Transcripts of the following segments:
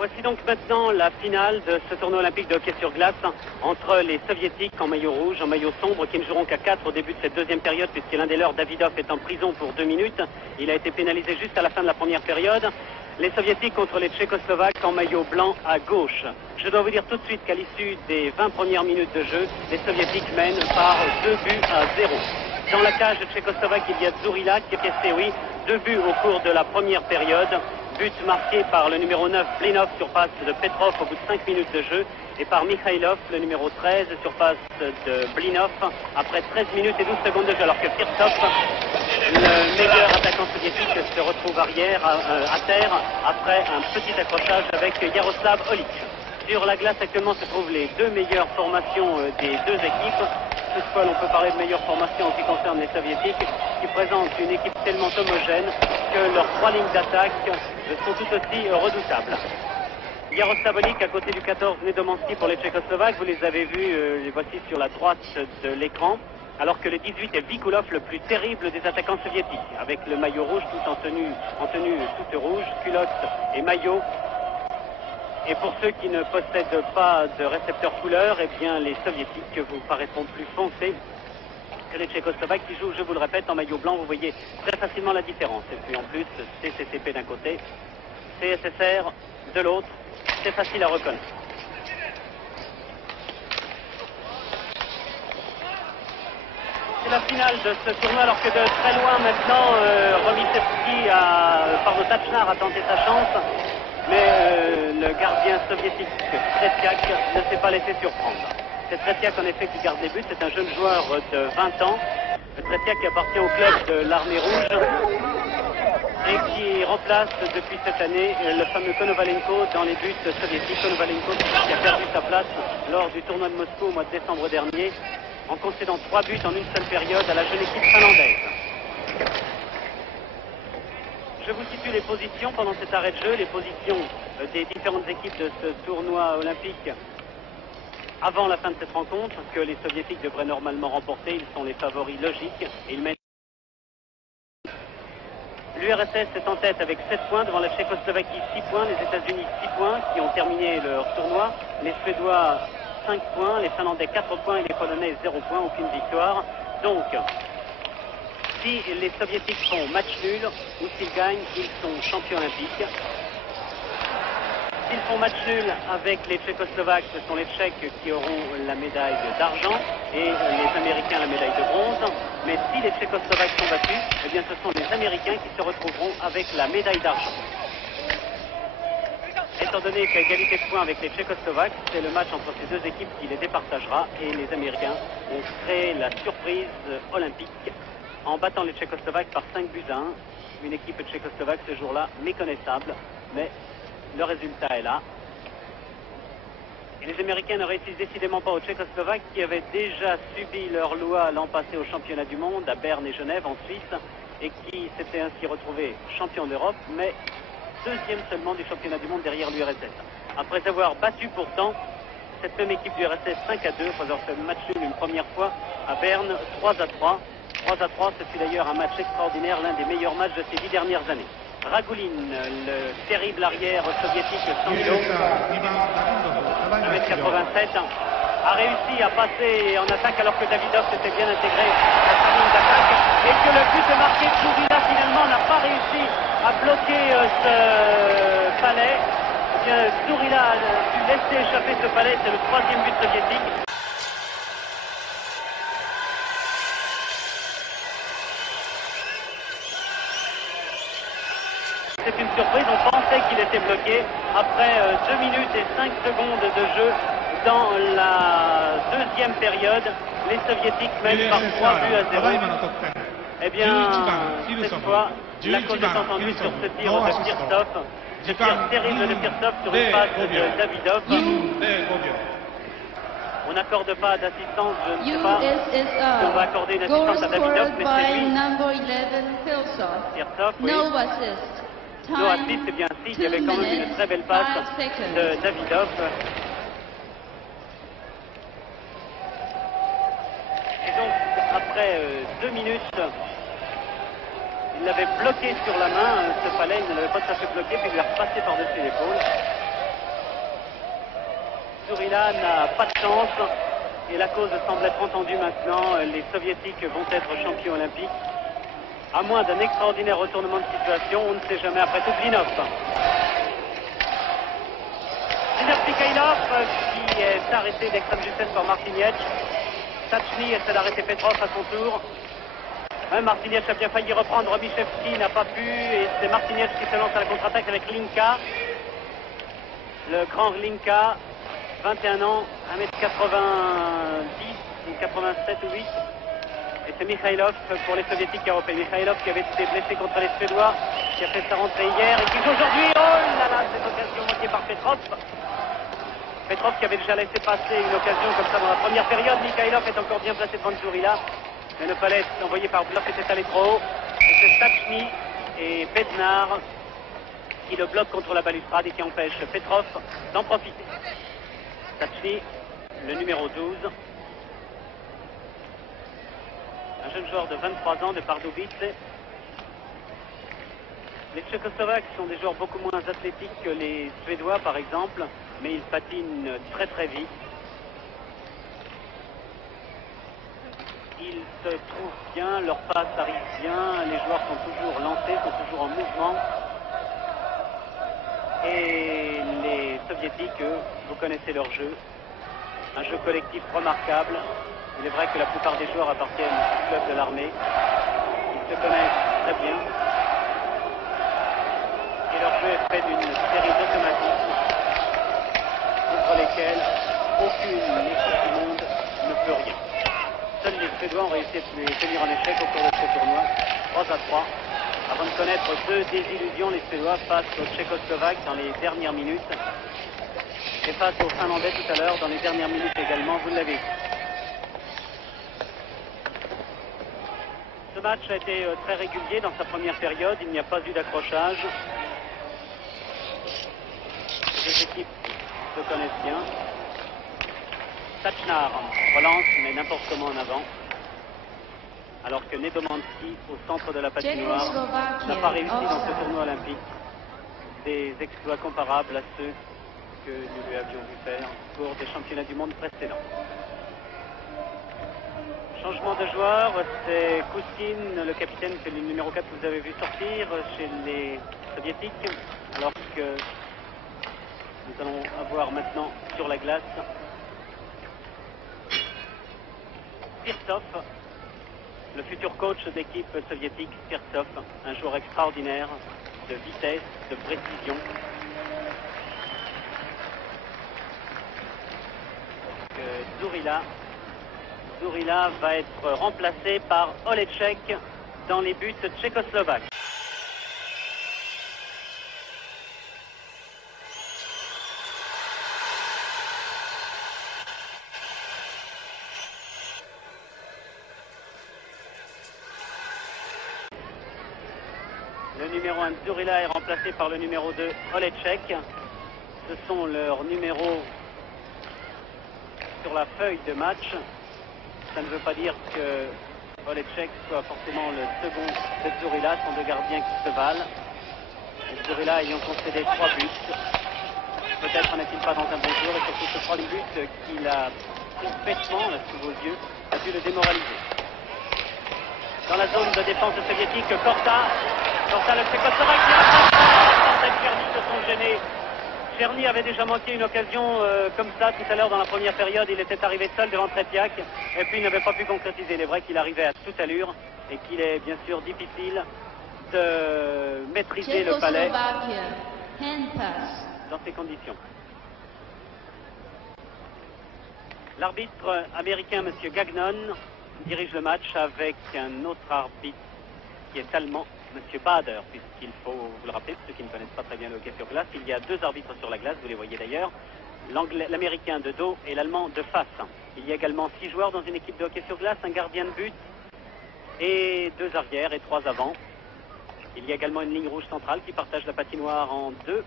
Voici donc maintenant la finale de ce tournoi olympique de hockey sur glace entre les soviétiques en maillot rouge, en maillot sombre, qui ne joueront qu'à 4 au début de cette deuxième période, puisque l'un des leurs, Davidov, est en prison pour 2 minutes. Il a été pénalisé juste à la fin de la première période. Les soviétiques contre les tchécoslovaques en maillot blanc à gauche. Je dois vous dire tout de suite qu'à l'issue des 20 premières minutes de jeu, les soviétiques mènent par 2 buts à 0. Dans la cage tchécoslovaque, il y a Zurila qui a cassé, oui, 2 buts au cours de la première période. But marqué par le numéro 9, Blinov, sur passe de Petrov au bout de 5 minutes de jeu, et par Mikhailov, le numéro 13, sur passe de Blinov, après 13 minutes et 12 secondes de jeu, alors que Firtsov, le meilleur attaquant soviétique, se retrouve arrière, à terre, après un petit accrochage avec Yaroslav Olik. Sur la glace, actuellement, se trouvent les deux meilleures formations des deux équipes. Toutefois, on peut parler de meilleure formation en ce qui concerne les soviétiques, qui présentent une équipe tellement homogène que leurs 3 lignes d'attaque sont tout aussi redoutables. Yaroslav Olik à côté du 14, Nedomansky pour les Tchécoslovaques. Vous les avez vus, les voici sur la droite de l'écran. Alors que le 18 est Vikulov, le plus terrible des attaquants soviétiques, avec le maillot rouge, tout en tenue toute rouge, culotte et maillot. Et pour ceux qui ne possèdent pas de récepteur couleur, eh bien les soviétiques vous paraîtront plus foncés que les tchécoslovaques qui jouent, je vous le répète, en maillot blanc. Vous voyez très facilement la différence. Et puis en plus, CCCP d'un côté, CSSR de l'autre, c'est facile à reconnaître. C'est la finale de ce tournoi, alors que de très loin maintenant, Tachnar a tenté sa chance. Mais le gardien soviétique, Tretiak, ne s'est pas laissé surprendre. C'est Tretiak en effet qui garde les buts, c'est un jeune joueur de 20 ans. Tretiak qui appartient au club de l'Armée Rouge et qui remplace depuis cette année le fameux Konovalenko dans les buts soviétiques. Konovalenko qui a perdu sa place lors du tournoi de Moscou au mois de décembre dernier en concédant 3 buts en une seule période à la jeune équipe finlandaise. Je vous situe les positions pendant cet arrêt de jeu, les positions des différentes équipes de ce tournoi olympique avant la fin de cette rencontre, que les soviétiques devraient normalement remporter. Ils sont les favoris logiques et ils mènent. L'URSS est en tête avec 7 points devant la Tchécoslovaquie 6 points, les États-Unis 6 points qui ont terminé leur tournoi, les Suédois 5 points, les Finlandais 4 points et les Polonais 0 points, aucune victoire. Donc, si les soviétiques font match nul ou s'ils gagnent, ils sont champions olympiques. S'ils font match nul avec les Tchécoslovaques, ce sont les Tchèques qui auront la médaille d'argent et les Américains la médaille de bronze. Mais si les Tchécoslovaques sont battus, eh bien ce sont les Américains qui se retrouveront avec la médaille d'argent. Étant donné qu'à égalité de points avec les Tchécoslovaques, c'est le match entre ces deux équipes qui les départagera et les Américains ont créé la surprise olympique en battant les Tchécoslovaques par 5 buts à 1. Une équipe tchécoslovaque ce jour-là méconnaissable, mais le résultat est là. Et les Américains ne réussissent décidément pas aux Tchécoslovaques qui avaient déjà subi leur loi l'an passé au championnat du monde à Berne et Genève en Suisse et qui s'étaient ainsi retrouvés champions d'Europe, mais deuxième seulement du championnat du monde derrière l'URSS. Après avoir battu pourtant cette même équipe du URSS 5 à 2, après avoir fait match nul une première fois à Berne 3 à 3. 3 à 3, ce fut d'ailleurs un match extraordinaire, l'un des meilleurs matchs de ces 10 dernières années. Ragulin, le terrible arrière soviétique 100 kg, 1m87, a réussi à passer en attaque alors que Davidov s'était bien intégré à sa ligne d'attaque et que le but marqué de Zurila finalement n'a pas réussi à bloquer ce palais. Eh bien, Zurila a dû laisser échapper ce palais, c'est le 3e but soviétique. C'est une surprise, on pensait qu'il était bloqué après 2 minutes et 5 secondes de jeu dans la deuxième période. Les soviétiques mènent par 3 buts à 0. Eh bien, cette fois, la cause est entendue sur ce tir de Firtsov. Ce tir terrible de Firtsov sur une passe de Davidov. On n'accorde pas d'assistance, je ne sais pas si on va accorder une assistance à Davidov, mais c'est lui. Firtsov, oui. No assist, c'est bien si, il y avait quand même une très belle passe de Davidov. Et donc, après 2 minutes, il l'avait bloqué sur la main, ce palais, il ne l'avait pas tout à fait bloqué, puis il lui a repassé par-dessus l'épaule. Dzurilla n'a pas de chance et la cause semble être entendue maintenant. Les Soviétiques vont être champions olympiques. À moins d'un extraordinaire retournement de situation, on ne sait jamais. Après tout, Blinov. Mikhailov qui est arrêté d'extrême justesse par Martinietch. Sachny essaie d'arrêter Petrov à son tour. Martinietch a bien failli reprendre, Robichevski n'a pas pu et c'est Martinietch qui se lance à la contre-attaque avec Linka. Le grand Linka, 21 ans, 1m90 ou 87 ou 8. Et c'est Mikhailov pour les Soviétiques qui a repris. Mikhailov qui avait été blessé contre les Suédois, qui a fait sa rentrée hier et qui joue aujourd'hui. Oh là là, cette occasion manquée par Petrov. Petrov qui avait déjà laissé passer une occasion comme ça dans la première période. Mikhailov est encore bien placé devant Dzurilla. Mais le palais envoyé par Bluff était allé trop haut. Et c'est Sachny et Bednar qui le bloquent contre la balustrade et qui empêchent Petrov d'en profiter. Sachny, le numéro 12. Un jeune joueur de 23 ans de Pardubice. Les Tchécoslovaques sont des joueurs beaucoup moins athlétiques que les Suédois par exemple, mais ils patinent très très vite. Ils se trouvent bien, leur passe arrive bien, les joueurs sont toujours lancés, sont toujours en mouvement. Et les Soviétiques, eux, vous connaissez leur jeu. Un jeu collectif remarquable. Il est vrai que la plupart des joueurs appartiennent au club de l'armée. Ils se connaissent très bien. Et leur jeu est fait d'une série d'automatismes contre lesquels aucune équipe du monde ne peut rien. Seuls les Suédois ont réussi à les tenir en échec au cours de ce tournoi, 3-3. Avant de connaître deux désillusions, les Suédois face aux Tchécoslovaques dans les dernières minutes. Et face aux Finlandais tout à l'heure, dans les dernières minutes également, vous l'avez vu. Ce match a été très régulier dans sa première période, il n'y a pas eu d'accrochage. Les deux équipes se connaissent bien. Sachnar relance, mais n'importe comment en avant. Alors que Nedomanski, au centre de la patinoire, n'a pas réussi dans ce tournoi olympique des exploits comparables à ceux que nous lui avions vu faire au cours des championnats du monde précédents. Changement de joueur, c'est Kouskine, le capitaine, c'est le numéro 4 que vous avez vu sortir chez les Soviétiques, alors que nous allons avoir maintenant sur la glace Sirtsov, le futur coach d'équipe soviétique. Sirtsov, un joueur extraordinaire de vitesse, de précision. Dzurilla va être remplacé par Olecek dans les buts tchécoslovaques. Le numéro 1 Dzurilla est remplacé par le numéro 2 Olecek. Ce sont leurs numéros sur la feuille de match. Ça ne veut pas dire que Olecek soit forcément le second de Dzurilla, sont deux gardiens qui se valent. Et Dzurilla ayant concédé 3 buts, peut-être n'est-il pas dans un bon jour, et surtout ce 3 buts qu'il a complètement, là, sous vos yeux, a dû le démoraliser. Dans la zone de défense soviétique, Korda le Tchécoslovaque qui a Cherny se sont gênés. Cherny avait déjà manqué une occasion comme ça tout à l'heure dans la première période. Il était arrivé seul devant Tretiak et puis il n'avait pas pu concrétiser. Il est vrai qu'il arrivait à toute allure et qu'il est bien sûr difficile de maîtriser le palais dans ces conditions. L'arbitre américain, M. Gagnon, dirige le match avec un autre arbitre qui est allemand, M. Bader, puisqu'il faut vous le rappeler, pour ceux qui ne connaissent pas très bien le hockey sur glace, il y a deux arbitres sur la glace, vous les voyez d'ailleurs, l'américain de dos et l'allemand de face. Il y a également 6 joueurs dans une équipe de hockey sur glace, un gardien de but et 2 arrières et 3 avant. Il y a également une ligne rouge centrale qui partage la patinoire en 2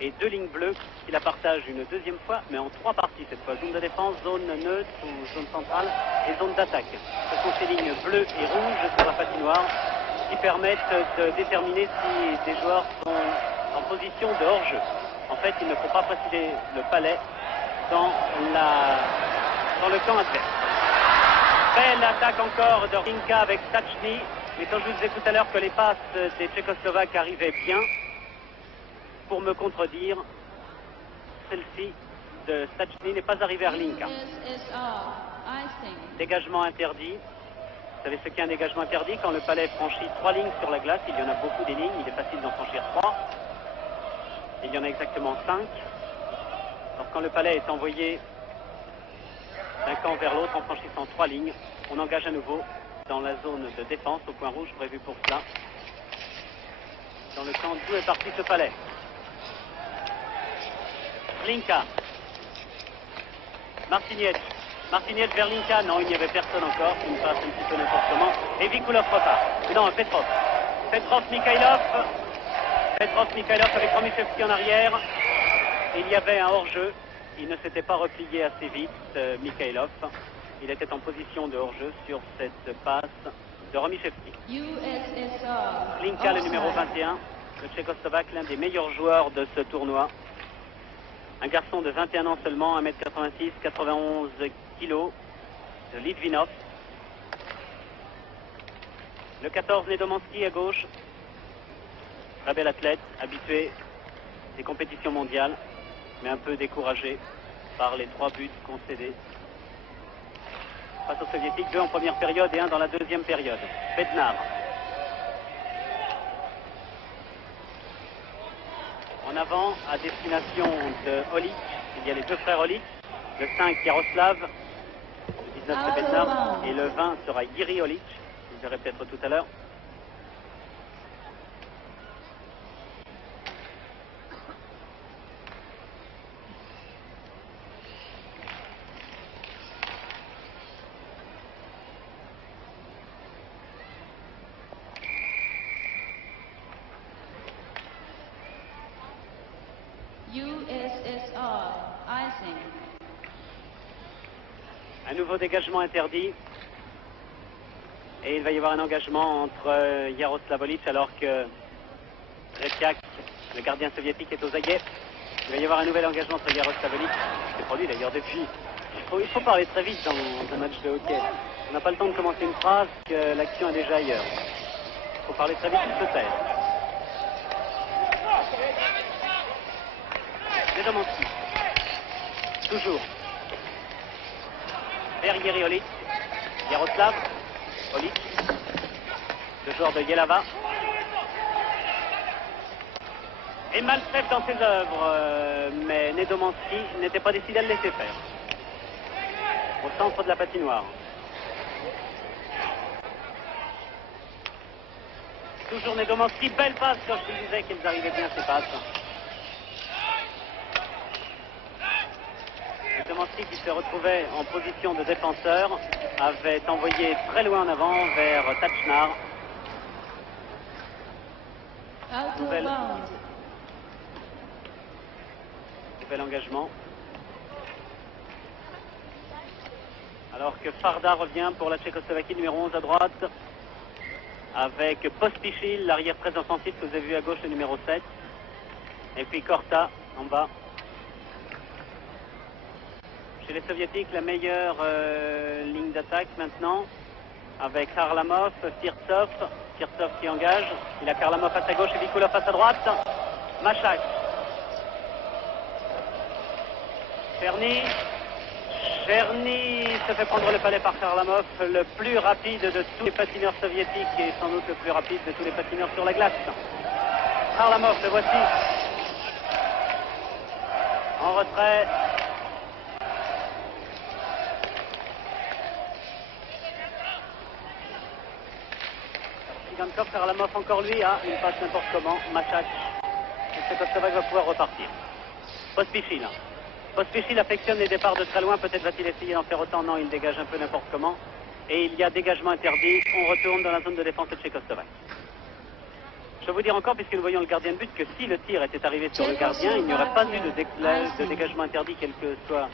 et 2 lignes bleues qui la partagent une deuxième fois, mais en 3 parties cette fois. Zone de défense, zone neutre ou zone centrale et zone d'attaque. Ce sont ces lignes bleues et rouges sur la patinoire qui permettent de déterminer si des joueurs sont en position de hors-jeu. En fait, il ne faut pas préciser le palais dans le camp adverse. Belle attaque encore de Hlinka avec Stachny. Mais comme je vous disais tout à l'heure que les passes des Tchécoslovaques arrivaient bien, pour me contredire, celle-ci de Stachny n'est pas arrivée à Hlinka. Dégagement interdit. Vous savez ce qu'est un dégagement interdit? Quand le palais franchit 3 lignes sur la glace, il y en a beaucoup des lignes, il est facile d'en franchir 3. Il y en a exactement 5. Alors quand le palais est envoyé d'un camp vers l'autre en franchissant 3 lignes, on engage à nouveau dans la zone de défense au point rouge prévu pour cela. Dans le camp d'où est parti ce palais. Hlinka. Martinez vers Hlinka. Non, il n'y avait personne encore. Il me passe un petit peu n'importe comment. Et Vikulov repart. Non, Petrov. Mikhailov avec Romishevski en arrière. Il y avait un hors-jeu. Il ne s'était pas replié assez vite, Mikhailov. Il était en position de hors-jeu sur cette passe de Romishevski. Hlinka, le numéro 21, le Tchécoslovaque, l'un des meilleurs joueurs de ce tournoi. Un garçon de 21 ans seulement, 1m86, 91 kg, de Litvinov. Le 14, Nedomansky à gauche. Très bel athlète, habitué des compétitions mondiales, mais un peu découragé par les 3 buts concédés face aux Soviétiques, 2 en première période et 1 dans la deuxième période. Bednar. En avant, à destination de Olic, il y a les 2 frères Olic, le 5 Yaroslav, le 19 c'est Bednar, et le 20 sera Yuri Olic, vous verrez peut-être tout à l'heure. Un nouveau dégagement interdit. Et il va y avoir un engagement entre Yaroslav Olic alors que Repiak, le gardien soviétique, est aux aguets. Il va y avoir un nouvel engagement entre Yaroslav Olic. C'est produit d'ailleurs depuis. Il faut parler très vite dans un match de hockey. On n'a pas le temps de commencer une phrase que l'action est déjà ailleurs. Il faut parler très vite, il se taire. Nedomansky. Toujours. Vers Yuri Olic. Yaroslav Olic. Le joueur de Yelava. Et mal fait dans ses œuvres, mais Nedomansky n'était pas décidé à le laisser faire. Au centre de la patinoire. Toujours Nedomansky, belle passe quand je vous disais qu'ils arrivaient bien ces passes. Nedomansky qui se retrouvait en position de défenseur avait envoyé très loin en avant vers Tachnar. Nouvel engagement. Alors que Farda revient pour la Tchécoslovaquie, numéro 11 à droite. Avec Pospichil, l'arrière très offensif que vous avez vu à gauche, le numéro 7. Et puis Korta en bas. Chez les Soviétiques, la meilleure ligne d'attaque maintenant. Avec Kharlamov, Firtsov qui engage. Il a Kharlamov à sa gauche et Vikulov à sa droite. Machak. Cherny se fait prendre le palais par Kharlamov, le plus rapide de tous les patineurs soviétiques et sans doute le plus rapide de tous les patineurs sur la glace. Kharlamov, le voici. En retrait. Sigankov, Kharlamov encore lui, il passe n'importe comment. Machak. Le Tchécoslovaque va pouvoir repartir. Pospichil. Pospichil affectionne les départs de très loin, peut-être va-t-il essayer d'en faire autant, non, il dégage un peu n'importe comment. Et il y a dégagement interdit, on retourne dans la zone de défense de Tchécoslovaque. Je vais vous dire encore, puisque nous voyons le gardien de but, que si le tir était arrivé sur le gardien, il n'y aurait pas eu de dégagement interdit, quel que soit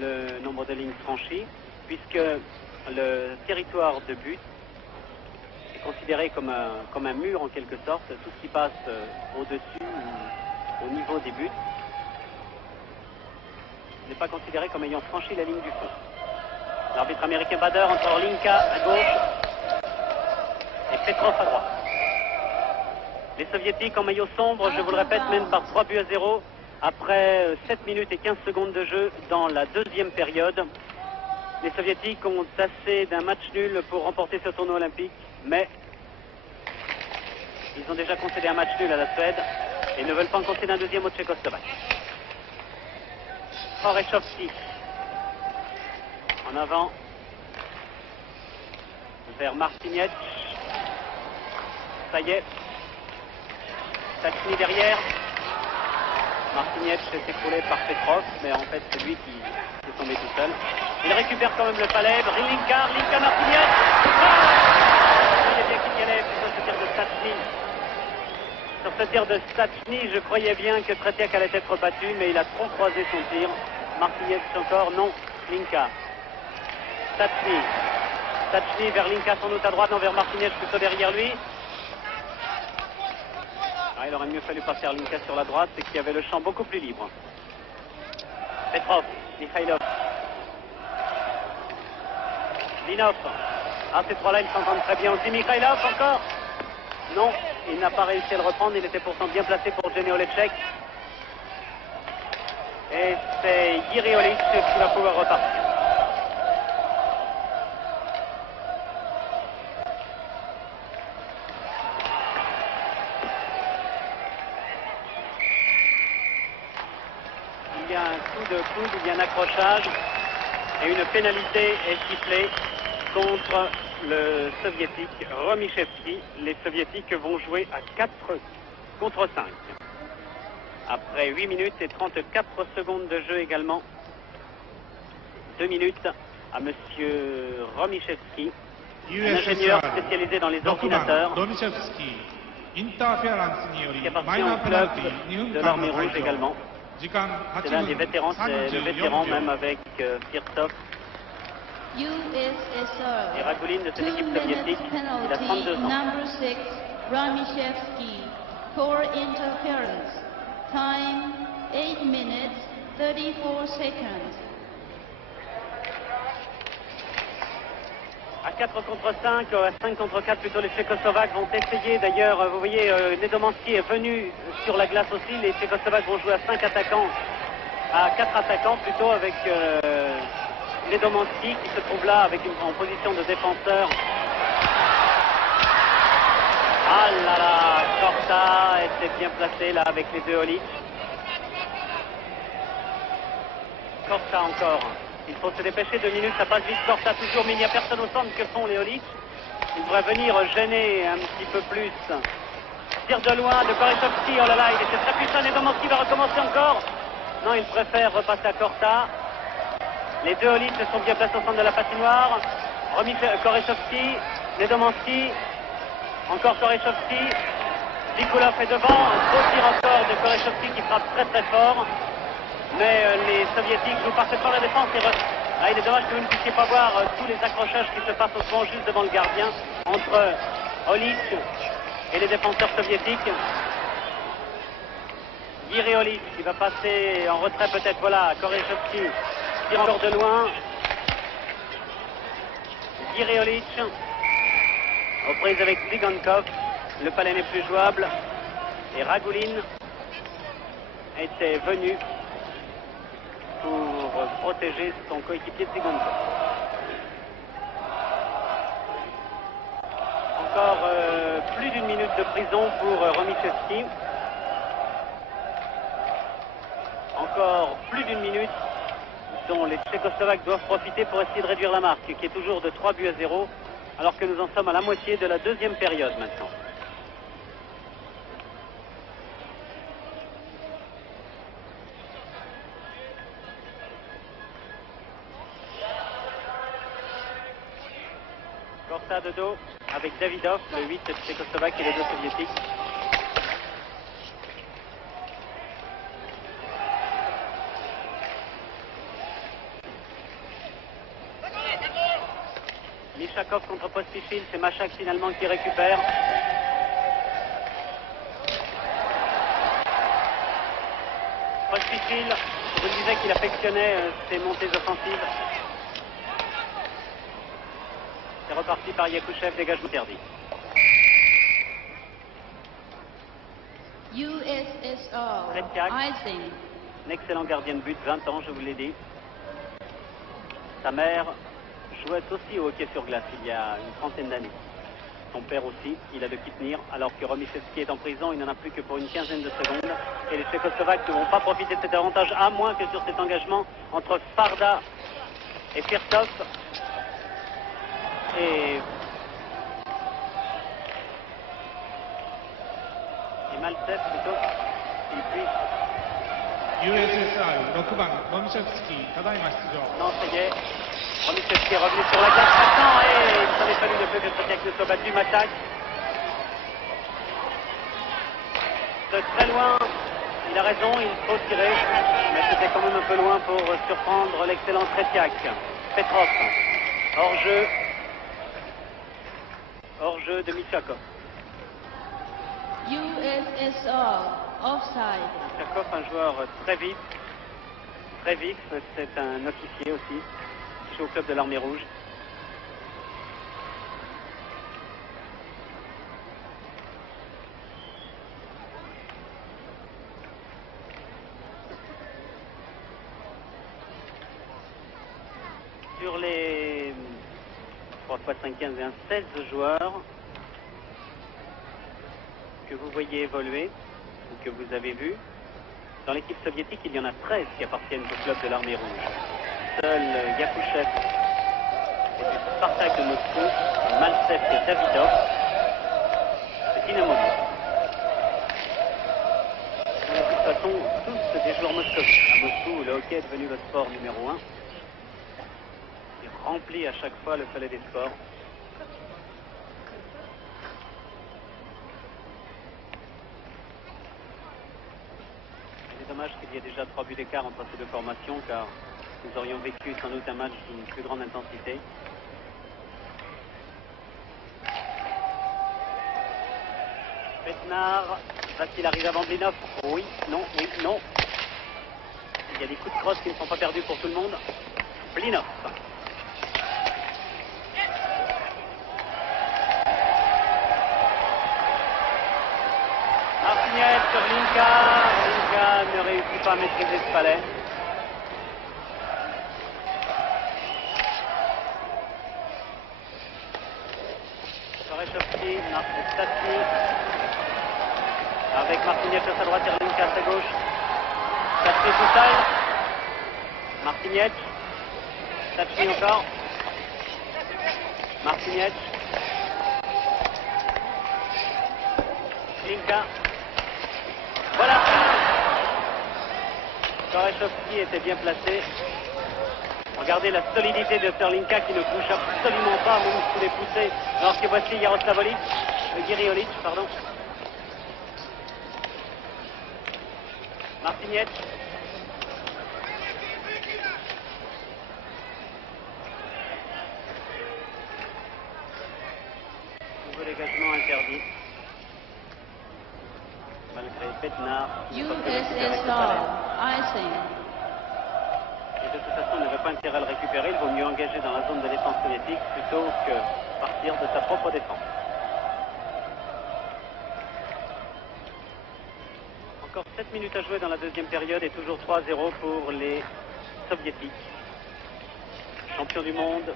le nombre de lignes franchies, puisque le territoire de but est considéré comme un mur en quelque sorte, tout ce qui passe au-dessus ou au niveau des buts n'est pas considéré comme ayant franchi la ligne du fond. L'arbitre américain Bader entre Hlinka à gauche et Petrov à droite. Les soviétiques en maillot sombre, je vous le répète, mènent par 3-0 après 7 minutes et 15 secondes de jeu dans la deuxième période. Les soviétiques ont assez d'un match nul pour remporter ce tournoi olympique, mais ils ont déjà concédé un match nul à la Suède et ne veulent pas en concéder un deuxième au Tchécoslovaque. Korechovski en avant vers Martiniec. Ça y est. Stachny derrière. Martiniec s'est écroulé par Petrov, mais en fait c'est lui qui est tombé tout seul. Il récupère quand même le palais. Hlinka Martiniec. Il est bien qu'il y allait plutôt ce tir de Stachny. Sur ce tir de Stachny, je croyais bien que Tretiak allait être battu, mais il a trop croisé son tir. Martiniec encore, non. Hlinka. Stachny vers Hlinka sans doute à droite, non vers Martiniec plutôt derrière lui. Ah, il aurait mieux fallu passer à Hlinka sur la droite, c'est qu'il y avait le champ beaucoup plus libre. Petrov, Mikhailov. Linov. Ah, ces trois-là, ils s'entendent très bien aussi. Mikhailov encore. Non, il n'a pas réussi à le reprendre, il était pourtant bien placé pour Jenny Olecek. Et c'est Jiri Olic qui va pouvoir repartir. Il y a un coup de coude, il y a un accrochage et une pénalité est sifflée contre le soviétique Romichevski. Les soviétiques vont jouer à 4 contre 5. Après 8 minutes et 34 secondes de jeu également. 2 minutes à monsieur Romichevski, un ingénieur spécialisé dans les ordinateurs, qui appartient au club de l'armée rouge également. C'est l'un des vétérans, c'est le vétéran même avec Firtsov et Ragulin de cette équipe soviétique. Il a 32 ans. Number 6, Romichevski, for interference. Time 8 minutes 34 seconds. À 4 contre 5, à 5 contre 4 plutôt, les Tchécoslovaques vont essayer. D'ailleurs, vous voyez, Nedomanski est venu sur la glace aussi. Les Tchécoslovaques vont jouer à 5 attaquants, à 4 attaquants plutôt, avec Nedomanski qui se trouve là en position de défenseur. Ah là là, Korta était bien placé là avec les deux Olic. Korta encore. Il faut se dépêcher, 2 minutes, ça passe vite. Korta toujours, mais il n'y a personne au centre. Que font les Olic? Il devrait venir gêner un petit peu plus. Tir de loin de Korechovski, oh là là, il était très puissant. Nedomanski va recommencer encore. Non, il préfère repasser à Korta. Les deux Olic se sont bien placés au centre de la patinoire. Korechovski, Nedomanski. Encore Korechovski, Nikolov est devant, un beau tir encore de Korechovski qui frappe très très fort. Mais les soviétiques jouent parfaitement la défense. Ah, il est dommage que vous ne puissiez pas voir tous les accrochages qui se passent au fond juste devant le gardien entre Olic et les défenseurs soviétiques. Jiri Olic qui va passer en retrait peut-être, voilà, Korechovski tire encore de loin. Jiri Olic aux prises avec Zigankov, le palais n'est plus jouable et Ragulin était venu pour protéger son coéquipier Zigankov. Encore plus d'une minute de prison pour Romichevski. Encore plus d'une minute dont les Tchécoslovaques doivent profiter pour essayer de réduire la marque, qui est toujours de 3-0. Alors que nous en sommes à la moitié de la deuxième période maintenant. Korta de dos avec Davidov, le 8 tchécoslovaque et les 2 soviétiques. Mishakov contre Pospichil, c'est Machak finalement qui récupère. Pospichil Je me disais qu'il affectionnait ses montées offensives. C'est reparti par Yakouchev, dégagement interdit. USSR, Tretiak. icing. Un excellent gardien de but, 20 ans, je vous l'ai dit. Sa mère jouait aussi au hockey sur glace il y a une trentaine d'années. Son père aussi, il a de qui tenir, alors que Romichevski est en prison, il n'en a plus que pour une quinzaine de secondes. Et les Tchécoslovaques ne vont pas profiter de cet avantage, à moins que sur cet engagement entre Farda et Firtov. Et Maltsev plutôt. Et puis, USSR 6番ロミシェフスキーただいま出場。 non, ça y est, Romichevski est revenu sur la glace maintenant et il s'en est fallu de peu que Tretiak ne soit battu. Matak. De très loin, il a raison, il faut tirer, mais c'était quand même un peu loin pour surprendre l'excellent Tretiak. Petrov, hors-jeu de Michakov. USSR, offside. Michakov, un joueur très vif, c'est un officier aussi, qui joue au club de l'Armée Rouge. Sur les 3 x 5, 15 et 1, 16 joueurs que vous voyez évoluer, ou que vous avez vu, dans l'équipe soviétique, il y en a 13 qui appartiennent au club de l'Armée Rouge. Seul Yakouchev et du Spartak de Moscou, Maltsev et Davidov, c'est Dynamo. De toute façon, tous des joueurs moscovites. À Moscou, le hockey est devenu le sport numéro 1. Il remplit à chaque fois le palais des sports. C'est dommage qu'il y ait déjà 3 buts d'écart entre ces deux formations, car nous aurions vécu sans doute un match d'une plus grande intensité. Bednar, va-t-il arriver avant Blinov? Oui, non, oui, non. Il y a des coups de crosse qui ne sont pas perdus pour tout le monde. Blinov. Martinez sur Linka. Linka ne réussit pas à maîtriser ce palais. Korechowski, Stati. Avec Martinez à sa droite et Linka à sa gauche. Stati tout seul. Martinez. Stati encore. Martinez. Linka. Voilà. Korechowski était bien placé. Regardez la solidité de Sterlinka qui ne bouge absolument pas, même sous les poussées. Alors que voici Yaroslavolic, Giriolic, pardon. Martinez. Nouveau dégagement interdit. Malgré Bednar. USSR, icing. Et de toute façon, il n'avait pas intérêt à le récupérer. Il vaut mieux engager dans la zone de défense soviétique plutôt que partir de sa propre défense. Encore 7 minutes à jouer dans la deuxième période et toujours 3-0 pour les soviétiques. Champions du monde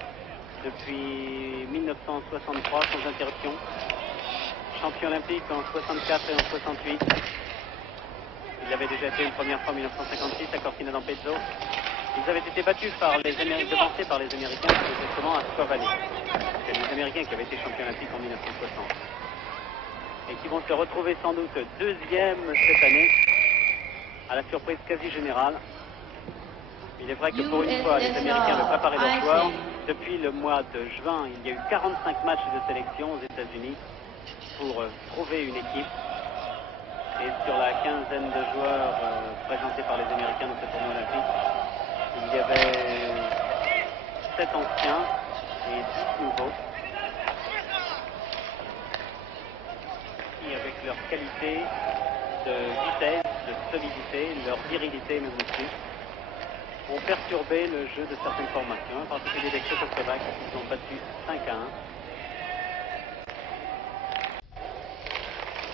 depuis 1963 sans interruption. Champion olympique en 64 et en 68. Il avait déjà été une première fois en 1956 à Cortina d'Ampezzo. Ils avaient été battus par les Américains, devancés par les Américains, exactement à Squaw Valley. C'est les Américains qui avaient été champions olympiques en 1960. Et qui vont se retrouver sans doute deuxième cette année, à la surprise quasi générale. Il est vrai que pour une fois, les Américains avaient préparé leurs joueurs. Depuis le mois de juin, il y a eu 45 matchs de sélection aux États-Unis pour trouver une équipe. Et sur la quinzaine de joueurs présentés par les Américains dans cette tournoi olympique, il y avait 7 anciens et 10 nouveaux qui, avec leur qualité de vitesse, de solidité, leur virilité même aussi, ont perturbé le jeu de certaines formations, en particulier des Tchécoslovaques qui sont battus 5-1.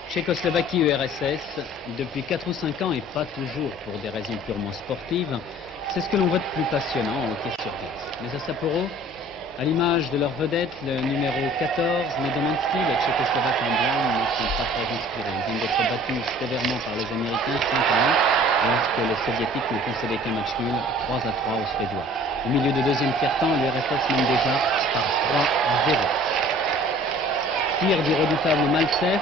Tchécoslovaquie-URSS, depuis 4 ou 5 ans et pas toujours pour des raisons purement sportives, c'est ce que l'on voit de plus passionnant en hockey sur glace. Les Assaporos, à l'image de leur vedette, le numéro 14, Nedomansky, le Tchécoslovaque en blanc, ne sont pas très inspirés. Ils viennent d'être battus sévèrement par les Américains 5-1, alors que les Soviétiques n'ont concédé qu'un match nul, 3-3 aux Suédois. Au milieu de deuxième quart-temps, l'URSS mène déjà par 3-0. Tir du redoutable Maltsev.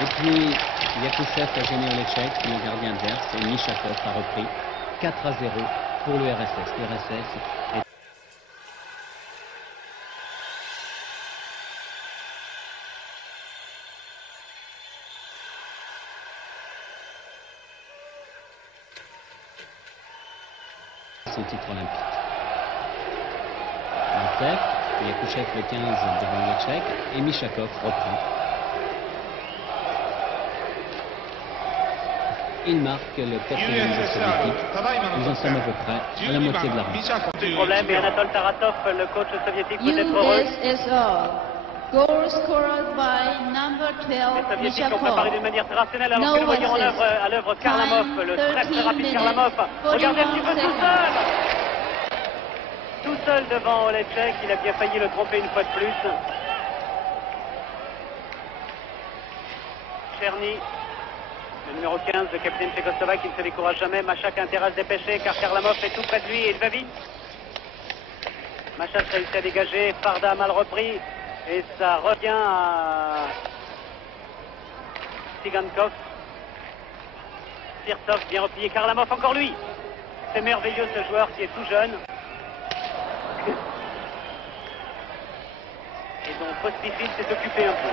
Et puis, Yakoussev a gêné Olecek, le gardien adverse, et Mishakov a repris 4-0 pour l'URSS. L'URSS est... son titre olympique. Maltsev, Yakoussev le 15 devant Olecek, et Mishakov reprend. Il marque le 4e jeu soviétique. Nous en sommes à peu près à la moitié de la rencontre. Le problème, et Anatole Tarasov, le coach soviétique, peut être heureux. USSR. Goal scored by number Les 12, Soviétiques ont préparé d'une Mishakov. manière très rationnelle, alors No que nous voyons assist. à l'œuvre Karlamov, le très très rapide Karlamov. Regardez un petit peu tout seul. Tout seul devant Olecek, il a bien failli le tromper une fois de plus. Cherny, le numéro 15, le capitaine tchécoslovaque, qui ne se décourage jamais. Machak a intérêt à se dépêcher car Karlamov est tout près de lui et il va vite. Machak réussit à dégager, Farda a mal repris et ça revient à Sigankov. Sirtov bien replié, Karlamov encore lui. C'est merveilleux ce joueur qui est tout jeune. Et donc Pospisil s'est occupé un peu.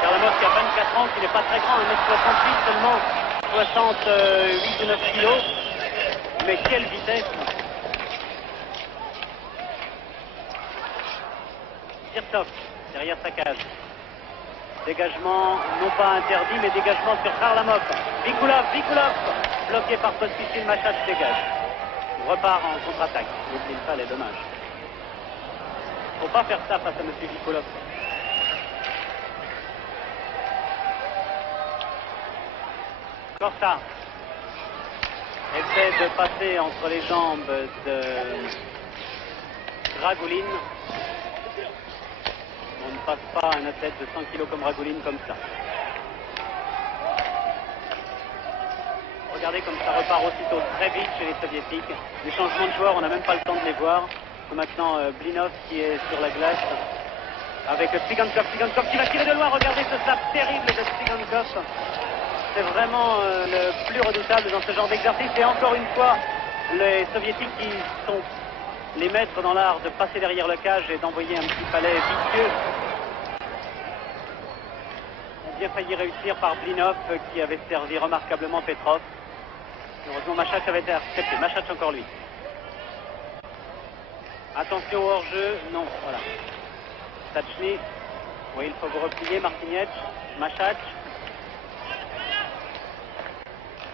Karlamov qui a 24 ans, qui n'est pas très grand, 1m68 seulement, 68 ou 9 kilos. Mais quelle vitesse! Sirtov, derrière sa cage. Dégagement, non pas interdit, mais dégagement sur Karlamov. Vikulov, bloqué par Pospisil, Machach dégage. On repart en contre-attaque. Le ça, est dommage. Faut pas faire ça face à M. Vikulov. Korsa essaie de passer entre les jambes de Ragulin. On ne passe pas un athlète de 100 kg comme Ragulin comme ça. Regardez comme ça repart aussitôt très vite chez les Soviétiques. Les changements de joueurs, on n'a même pas le temps de les voir. C'est maintenant Blinov qui est sur la glace avec Tsigankov qui va tirer de loin. Regardez ce snap terrible de Tsigankov. C'est vraiment le plus redoutable dans ce genre d'exercice. Et encore une fois, les Soviétiques qui sont les maîtres dans l'art de passer derrière le cage et d'envoyer un petit palais vicieux ont bien failli réussir par Blinov qui avait servi remarquablement Petrov. Heureusement, Machach avait été accepté. Machach encore lui. Attention au hors-jeu. Non, voilà. Stachny. Oui, il faut vous replier. Martinec. Machach.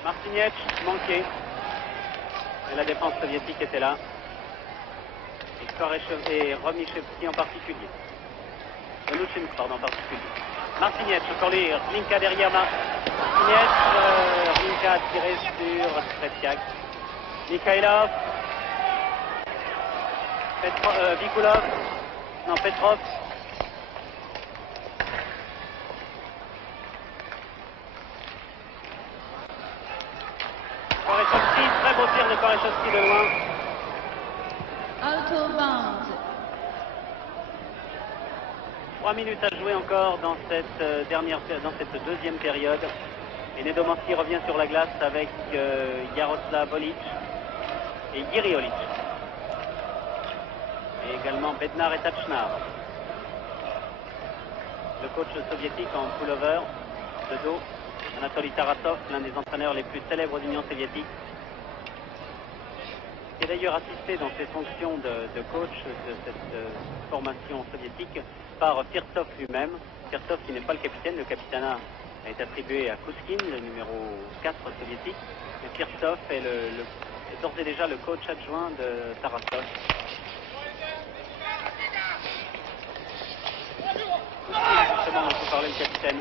Martinec, manqué. Et la défense soviétique était là. Et Romichevski en particulier. Lutchenko, pardon, en particulier. Martinec, encore lui. Linka derrière Martinec. Linka a tiré sur Tretiak. Mikhailov. Vikulov. Non, Petrov. Korechowski, très beau tir de Korechowski de loin. Out of bounds. 3 minutes à jouer encore dans cette deuxième période. Et Nedomansky revient sur la glace avec Yaroslav Olic et Yuri Olic. Et également Bednar et Tachnar. Le coach soviétique en pullover de dos, Anatoly Tarasov, l'un des entraîneurs les plus célèbres d'Union soviétique, qui est d'ailleurs assisté dans ses fonctions de coach de cette formation soviétique par Firtsov lui-même. Firtsov qui n'est pas le capitaine, le capitanat est attribué à Kouskin, le numéro 4 soviétique. Et Kirstov est d'ores et déjà le coach adjoint de Tarasov. Justement, on peut parler le capitaine.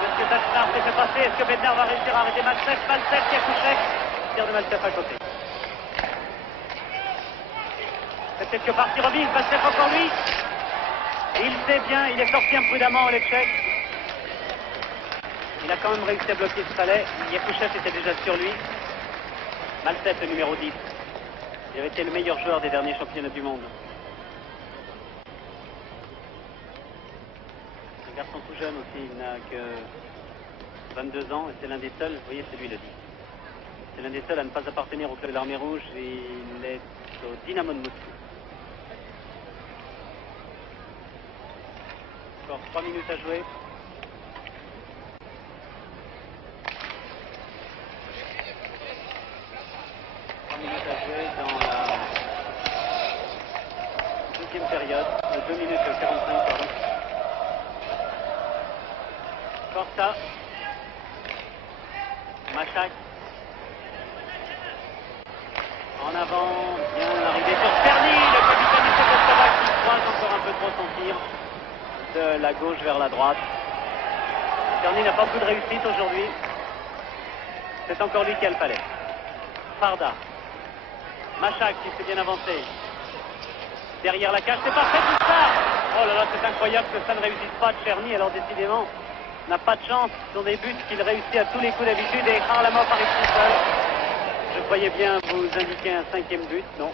Est-ce que Tachnar s'est fait passer? Est-ce que Bednar va réussir à arrêter Maltsev? Maltsev qui a couché. Tir de Maltsev à côté. Peut-être que parti Robin, Maltsev encore lui. Il sait bien, il est sorti imprudemment au Tchèque. Il a quand même réussi à bloquer ce palais. Yakouchev était déjà sur lui. Maltsev, le numéro 10. Il avait été le meilleur joueur des derniers championnats du monde. Un garçon tout jeune aussi, il n'a que 22 ans et c'est l'un des seuls, vous voyez, c'est lui le 10. C'est l'un des seuls à ne pas appartenir au club de l'Armée Rouge et il est au Dynamo de Moscou. Encore 3 minutes à jouer. Dans la deuxième période, 2 minutes 45, pardon. Corta. Machak. En avant, bien l'arrivée sur Cerny, le capitaine du Tchécoslovaque qui croise encore un peu trop son tir de la gauche vers la droite. Cerny n'a pas beaucoup de réussite aujourd'hui. C'est encore lui qui a le palais. Farda. Machak qui s'est bien avancé. Derrière la cage, c'est parfait tout ça. Oh là là, c'est incroyable que ça ne réussisse pas. Tcherny, alors décidément, n'a pas de chance. Ce sont des buts qu'il réussit à tous les coups d'habitude et Kharlamov arrive tout seul. Je croyais bien vous indiquer un 5e but, non.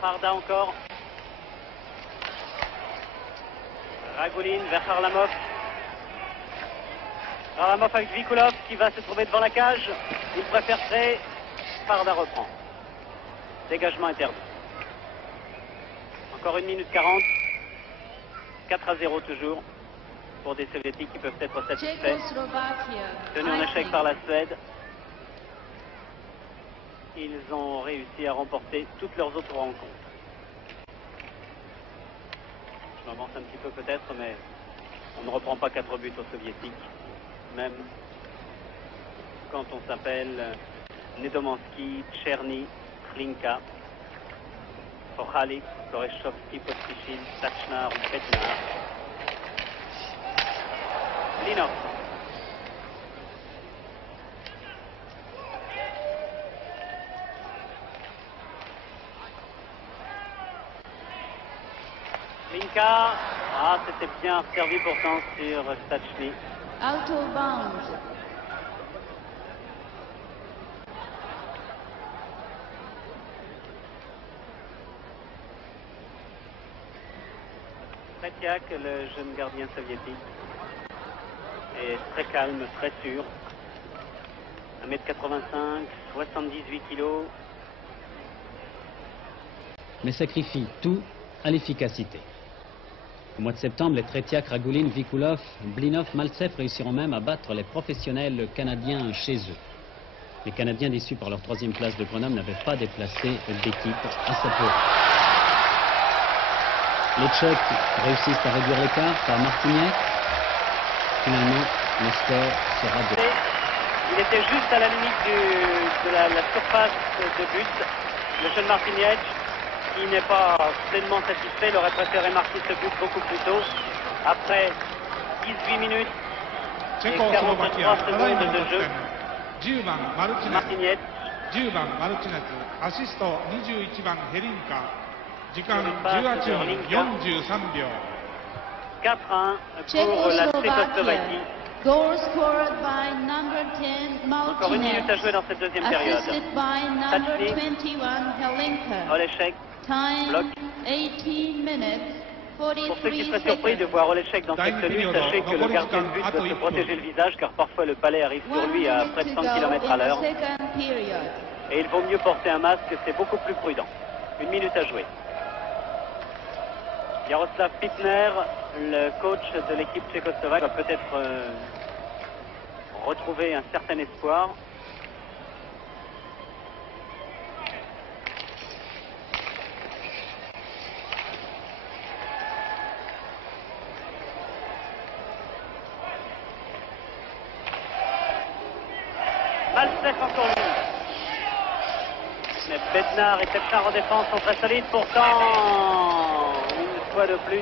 Farda encore. Ragulin vers Kharlamov. Kharlamov avec Vikulov qui va se trouver devant la cage. Il préfère créer. Farda reprend. Dégagement interdit. Encore 1 minute 40. 4-0 toujours pour des Soviétiques qui peuvent être satisfaits. Tenus en échec par la Suède. Ils ont réussi à remporter toutes leurs autres rencontres. Je m'avance un petit peu peut-être, mais on ne reprend pas 4 buts aux Soviétiques. Même quand on s'appelle Nedomansky, Tcherny, Hlinka, Ochalik, Koreshkovski, Pospichil, Tachnar ou Bednar. Linov. Hlinka. Ah, c'était bien servi pourtant sur Stachny. Out of bounds. Tretiak, le jeune gardien soviétique, est très calme, très sûr. 1m85, 78 kilos. Mais sacrifie tout à l'efficacité. Au mois de septembre, les Tretiak, Ragulin, Vikulov, Blinov, Maltsev réussiront même à battre les professionnels canadiens chez eux. Les Canadiens déçus par leur 3e place de Grenoble n'avaient pas déplacé d'équipe à Sapporo. Les Tchèques réussissent à réduire l'écart par Martiniec. Finalement, le score sera 2. Il était juste à la limite de la surface de but. Le jeune Martiniec, qui n'est pas pleinement satisfait, il aurait préféré marquer ce but beaucoup plus tôt. Après 18 minutes et 43 secondes de jeu, Martiniec. 10番マルティネス、アシスト21番ヘリンカ、時間18分43秒。 4-1 pour la Tchécoslovaquie. Goal scored by number 10 Encore 1 minute à jouer dans cette deuxième période. assisted by number Tachny. 21 Helinka. Olechek. Time Bloc. 18 minutes. Pour ceux qui seraient surpris de voir Olechek dans cette tenue, sachez que le gardien de but doit se protéger le visage car parfois le palais arrive sur lui à près de 100 km à l'heure. Et il vaut mieux porter un masque, c'est beaucoup plus prudent. 1 minute à jouer. Jaroslav Pitner, le coach de l'équipe tchécoslovaque, va peut-être retrouver un certain espoir. Malsef encore lui. Mais Bednar et Petchar en défense sont très solides. Pourtant, une fois de plus,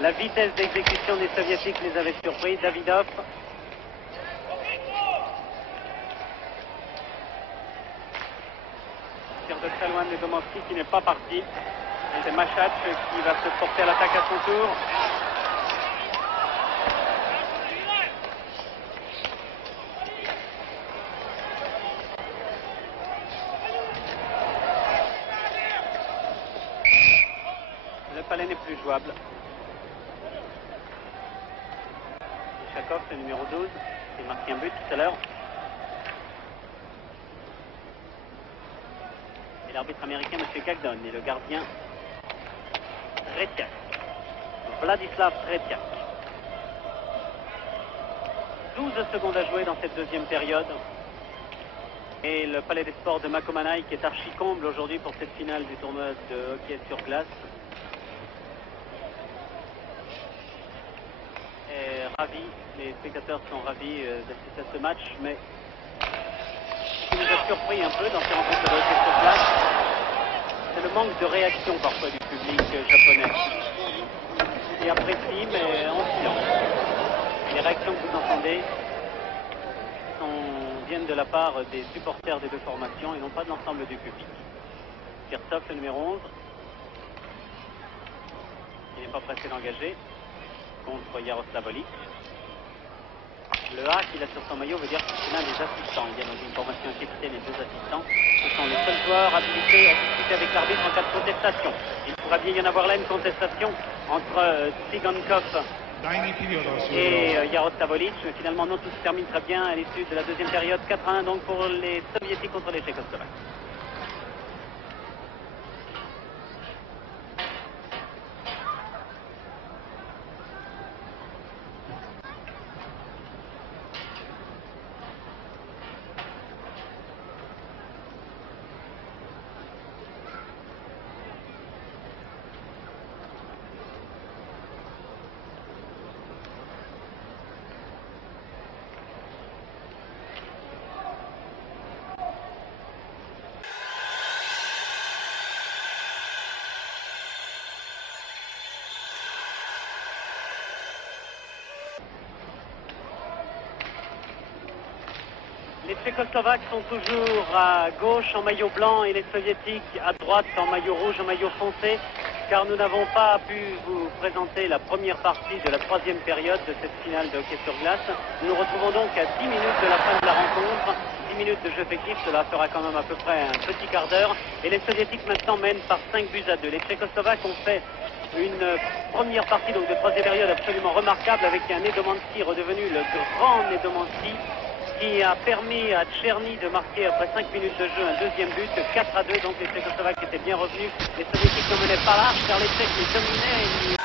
la vitesse d'exécution des Soviétiques les avait surpris. Davidov. Tire de très loin de Nedomovski qui n'est pas parti. Et c'est Machat qui va se porter à l'attaque à son tour. Le palais n'est plus jouable. Chakov, c'est le numéro 12. Il a marqué un but tout à l'heure. Et l'arbitre américain, M. Gagdon, et le gardien Tretiak. Vladislav Tretiak. 12 secondes à jouer dans cette deuxième période. Et le Palais des Sports de Makomanai qui est archi comble aujourd'hui pour cette finale du tournoi de hockey sur glace. Ravis, les spectateurs sont ravis d'assister à ce match, mais ce qui nous a surpris un peu dans ces rencontres de hockey sur glace, c'est le manque de réaction parfois du public japonais. Qui apprécie, mais en silence. Les réactions que vous entendez viennent de la part des supporters des deux formations et non pas de l'ensemble du public. Kirtov, le numéro 11. Il n'est pas pressé d'engager contre Yaroslavolic. Le A qu'il a sur son maillot veut dire que c'est l'un des assistants. Il y a dans une formation équipée les deux assistants. Ce sont les seuls joueurs habilités à discuter avec l'arbitre en cas de contestation. Il pourra bien y en avoir là une contestation entre Tsigankov et Yaroslavolic. Mais finalement, non, tout se termine très bien à l'issue de la deuxième période. 4-1 donc pour les Soviétiques contre les Tchécoslovaques. Les Tchécoslovaques sont toujours à gauche en maillot blanc et les Soviétiques à droite en maillot rouge, en maillot foncé, car nous n'avons pas pu vous présenter la première partie de la troisième période de cette finale de hockey sur glace. Nous nous retrouvons donc à 10 minutes de la fin de la rencontre. 10 minutes de jeu effectif, cela fera quand même à peu près un petit quart d'heure. Et les Soviétiques maintenant mènent par 5-2. Les Tchécoslovaques ont fait une première partie donc de troisième période absolument remarquable avec un Nedomanski redevenu le grand Nedomanski, qui a permis à Tcherny de marquer après 5 minutes de jeu un deuxième but, 4-2, donc les Tchécoslovaques étaient bien revenus. Les Soviétiques ne menaient pas large car les Tchèques les dominaient.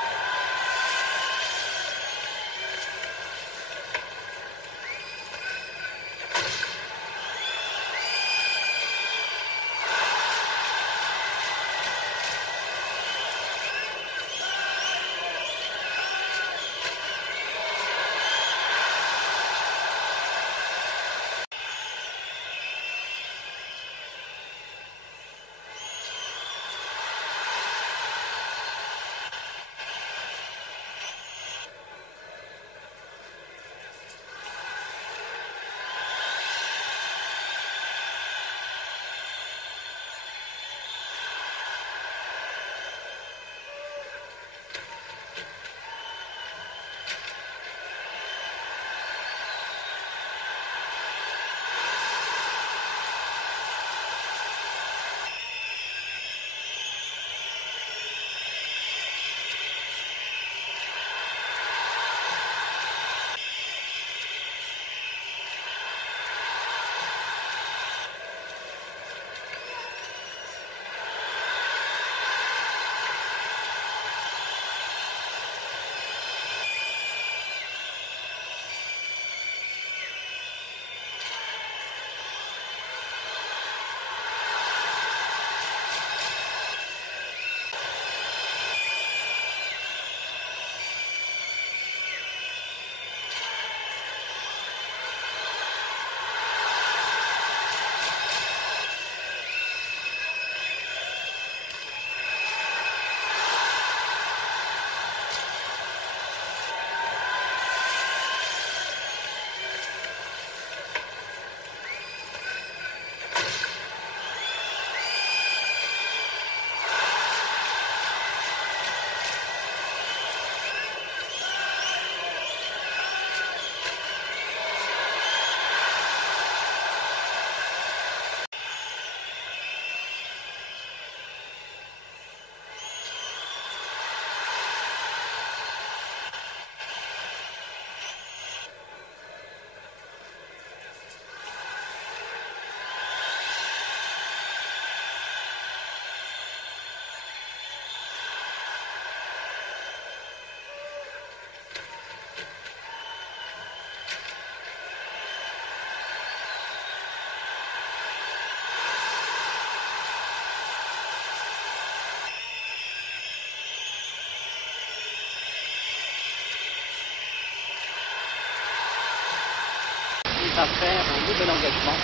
à faire un nouvel engagement.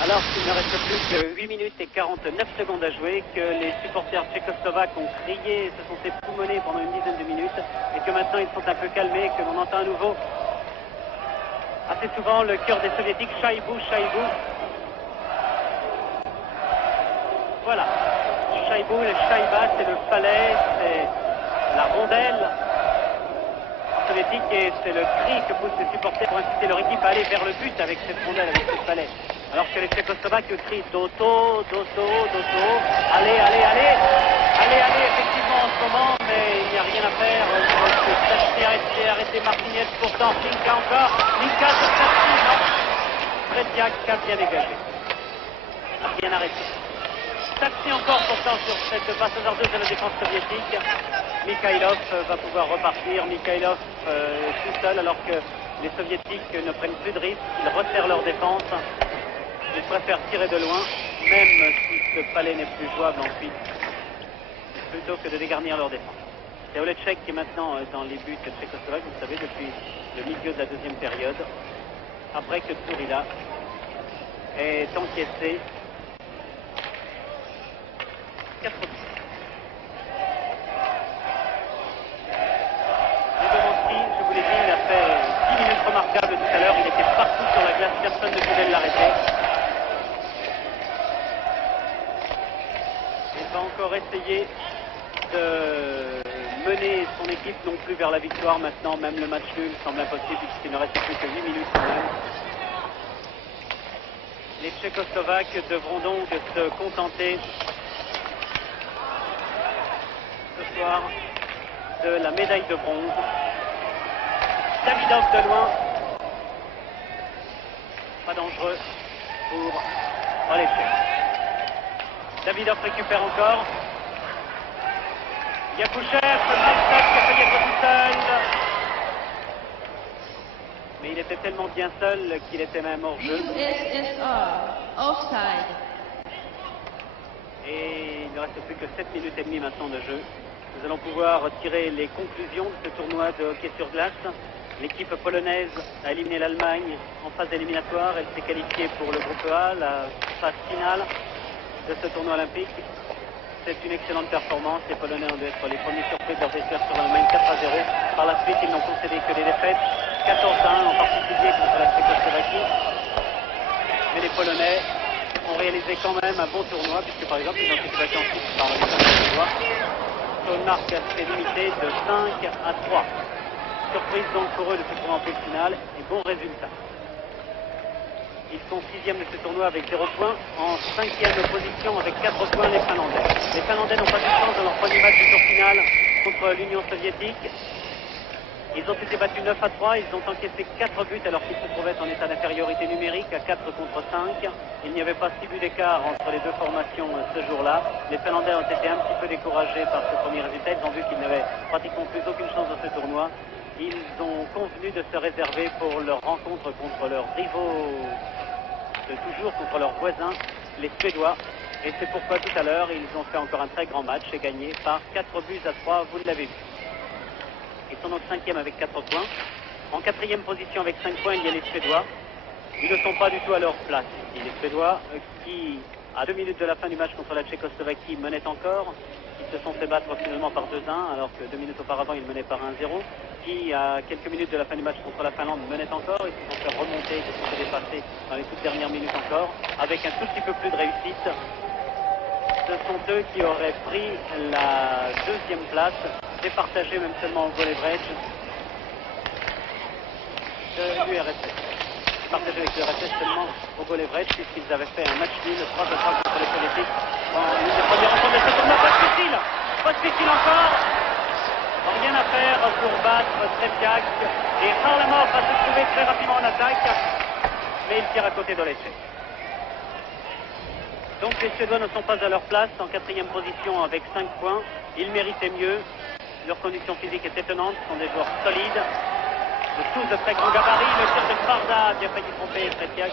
Alors qu'il ne reste plus que 8 minutes et 49 secondes à jouer, que les supporters tchécoslovaques ont crié, se sont époumonés pendant une dizaine de minutes, et que maintenant ils sont un peu calmés, que l'on entend à nouveau assez souvent le cœur des soviétiques, Chaïbou, Chaïbou. Voilà, Chaïbou, le Chaïba, c'est le palais, c'est la rondelle soviétique, et c'est le cri que poussent les supporters pour inciter leur équipe à aller vers le but avec cette rondelle, avec ce palais. Alors que les Tchécoslovaques crient Doto, Doto, Doto, allez, allez, allez, allez, allez, effectivement en ce moment, mais il n'y a rien à faire. C'est arrêté Martinez, pourtant, Linka encore, Linka sur Tachi, non, Tretiak a bien dégagé, a bien arrêté. Tachi encore pourtant sur cette passe hasardeuse de la défense soviétique. Mikhailov va pouvoir repartir, Mikhailov tout seul alors que les soviétiques ne prennent plus de risques, ils resserrent leur défense. Ils préfèrent tirer de loin, même si ce palais n'est plus jouable ensuite, plutôt que de dégarnir leur défense. C'est Oletchek qui est maintenant dans les buts tchécoslovaques, vous le savez, depuis le milieu de la deuxième période, après que Tsourila est encaissé 4 buts. Ledomonski, je vous l'ai dit, il a fait 10 minutes remarquables tout à l'heure, il était partout sur la glace, personne ne pouvait l'arrêter. Il va encore essayer de mener son équipe non plus vers la victoire maintenant, même le match nul semble impossible puisqu'il ne reste plus que 8 minutes quand même. Les Tchécoslovaques devront donc se contenter ce soir de la médaille de bronze. Davidov de loin, pas dangereux pour Oletchek. Davidov récupère encore. Yakouchev, qui a failli être tout seul. Mais il était tellement bien seul qu'il était même hors jeu. USSR, offside. Et il ne reste plus que 7 minutes et demie maintenant de jeu. Nous allons pouvoir tirer les conclusions de ce tournoi de hockey sur glace. L'équipe polonaise a éliminé l'Allemagne en phase éliminatoire. Elle s'est qualifiée pour le groupe A, la phase finale de ce tournoi olympique. C'est une excellente performance. Les Polonais ont dû être les premiers surpris de leur défaite sur l'Allemagne 4-0. Par la suite, ils n'ont concédé que des défaites, 14-1 en particulier contre la Tchécoslovaquie. Mais les Polonais ont réalisé quand même un bon tournoi, puisque par exemple, ils ont été battus ensuite par les Suédois. Sur une marque assez limitée de 5-3. Surprise donc pour eux de ce tournoi en finale et bon résultat. Ils sont 6e de ce tournoi avec 0 points. En 5e position avec 4 points les Finlandais. Les Finlandais n'ont pas eu de chance dans leur premier match du tour final contre l'Union soviétique. Ils ont été battus 9-3. Ils ont encaissé 4 buts alors qu'ils se trouvaient en état d'infériorité numérique à 4 contre 5. Il n'y avait pas 6 buts d'écart entre les deux formations ce jour-là. Les Finlandais ont été un petit peu découragés par ce premier résultat. Ils ont vu qu'ils n'avaient pratiquement plus aucune chance dans ce tournoi. Ils ont convenu de se réserver pour leur rencontre contre leurs rivaux de toujours, contre leurs voisins, les Suédois. Et c'est pourquoi tout à l'heure, ils ont fait encore un très grand match et gagné par 4 buts à 3, vous l'avez vu. Ils sont donc 5e avec 4 points. En 4e position avec 5 points, il y a les Suédois. Ils ne sont pas du tout à leur place. Et les Suédois qui, à 2 minutes de la fin du match contre la Tchécoslovaquie, menaient encore. Ils se sont fait battre finalement par 2-1, alors que 2 minutes auparavant, ils menaient par 1-0. Qui, à quelques minutes de la fin du match contre la Finlande, menaient encore. Ils se sont fait remonter, ils se sont fait dépasser dans les toutes dernières minutes encore, avec un tout petit peu plus de réussite. Ce sont eux qui auraient pris la 2e place, départagée même seulement au goal average de l'URSS. Partagé avec l'URSS seulement au goal average, puisqu'ils avaient fait un match nul 3-3 contre les Soviétiques en une des premières rencontres de ce tournoi. Pas de difficile encore. Rien à faire pour battre Tretiak. Et Kharlamov va se trouver très rapidement en attaque, mais il tire à côté d'Oletchek. Donc les Suédois ne sont pas à leur place, en 4e position avec 5 points. Ils méritaient mieux. Leurs conditions physiques est étonnante, ce sont des joueurs solides. Tous de très grand gabarit, le tir de Farda a bien failli tromper Tretiak.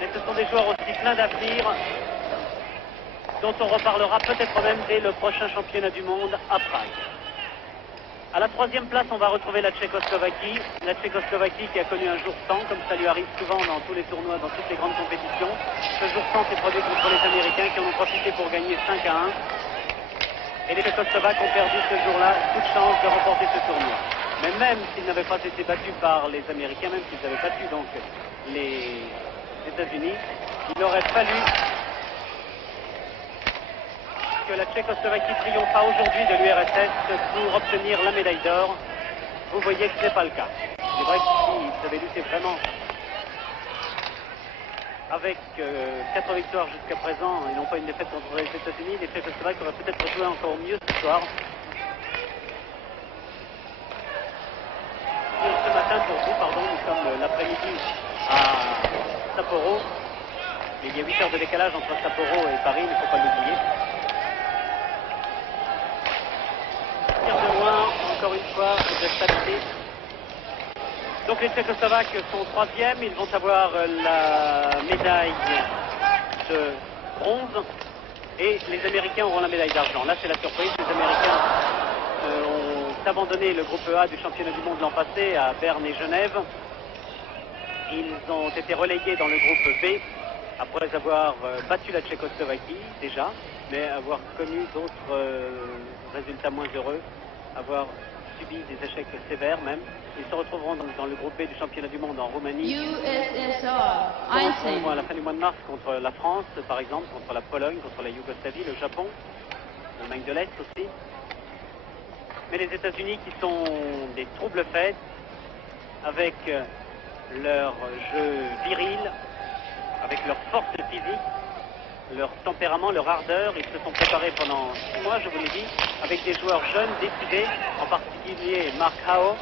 Mais ce sont des joueurs aussi pleins d'avenir, dont on reparlera peut-être même dès le prochain championnat du monde à Prague. À la troisième place, on va retrouver la Tchécoslovaquie. La Tchécoslovaquie qui a connu un jour sans, comme ça lui arrive souvent dans tous les tournois, dans toutes les grandes compétitions. Ce jour sans s'est produit contre les Américains qui en ont profité pour gagner 5-1. Et les Tchécoslovaques ont perdu ce jour-là toute chance de remporter ce tournoi. Mais même s'ils n'avaient pas été battus par les Américains, même s'ils avaient battu donc les États-Unis, il aurait fallu que la Tchécoslovaquie triomphe aujourd'hui de l'URSS pour obtenir la médaille d'or. Vous voyez que ce n'est pas le cas. C'est vrai que s'ils avaient lutté vraiment avec 4 victoires jusqu'à présent et non pas une défaite contre les États-Unis, les Tchécoslovaques auraient peut-être joué encore mieux ce soir. Ce matin pour vous, pardon, nous sommes l'après-midi à Sapporo. Il y a 8 heures de décalage entre Sapporo et Paris, il ne faut pas l'oublier. De loin, encore une fois, de stabilité. Donc les Tchécoslovaques sont troisièmes, ils vont avoir la médaille de bronze et les Américains auront la médaille d'argent. Là c'est la surprise, les Américains ont abandonné le groupe A du championnat du monde l'an passé à Berne et Genève. Ils ont été relégués dans le groupe B après avoir battu la Tchécoslovaquie déjà, mais avoir connu d'autres résultats moins heureux, avoir subi des échecs sévères même. Ils se retrouveront dans le groupe B du championnat du monde en Roumanie. USSR, À la fin du mois de mars contre la France, par exemple, contre la Pologne, contre la Yougoslavie, le Japon, l'Allemagne de l'Est aussi. Mais les États-Unis qui sont des troubles faits, avec leur jeu viril, avec leur force physique, leur tempérament, leur ardeur. Ils se sont préparés pendant 6 mois, je vous l'ai dit, avec des joueurs jeunes, décidés, en particulier Mark Howe,